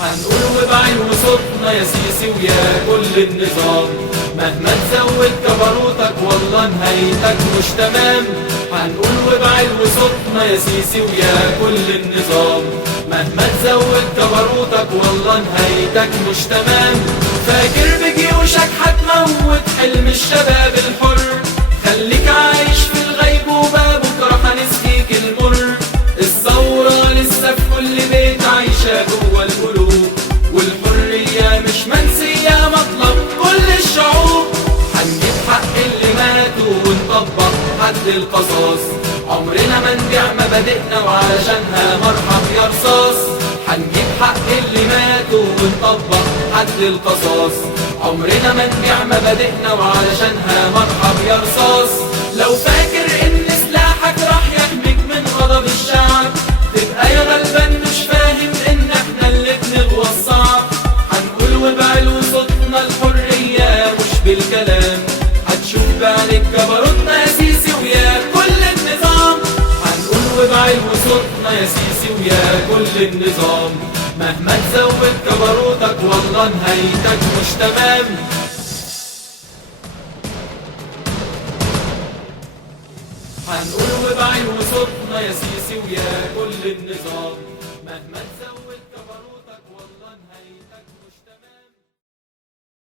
هنقول وبعين وصوتنا يا سيسي ويا كل النظام، مهما تزود جبروتك والله نهايتك مش تمام. هنقول وبعين وصوتنا يا سيسي ويا كل النظام، مهما تزود جبروتك والله نهايتك مش تمام. فاكر بجيوشك هتموت حلم الشباب الحر، خليك عايش في الغيبوبة بكرة هنسقيك المر. الثورة لسه في كل بيت عايشة جوه القلوب، والحرية مش منسية مطلب كل الشعوب. هنجيب حق اللي ماتوا ونطبق حد القصاص، عمرنا ما نبيع مبادئنا وعلشانها مرحب يا رصاص. هنجيب حق اللي ماتوا ونطبق حد القصاص، عمرنا ما نبيع مبادئنا وعلشانها مرحب يا رصاص. لو فاكر ان سلاحك راح يحميك من غضب الشعب، تبقى يا غلبان مش فاهم ان احنا اللي بنغوى الصعب. هنقول وبعلو صوتنا الحرية مش بالكلام، هتشوف بعينك جبروتنا يا سيسي ويا كل النظام. هنقول وبعلو صوتنا يا سيسي ويا كل النظام، مهما تزود جبروتك والله نهايتك مش تمام. هنقول وبعين وصوتنا يا سيسي ويا كل النظام، مهما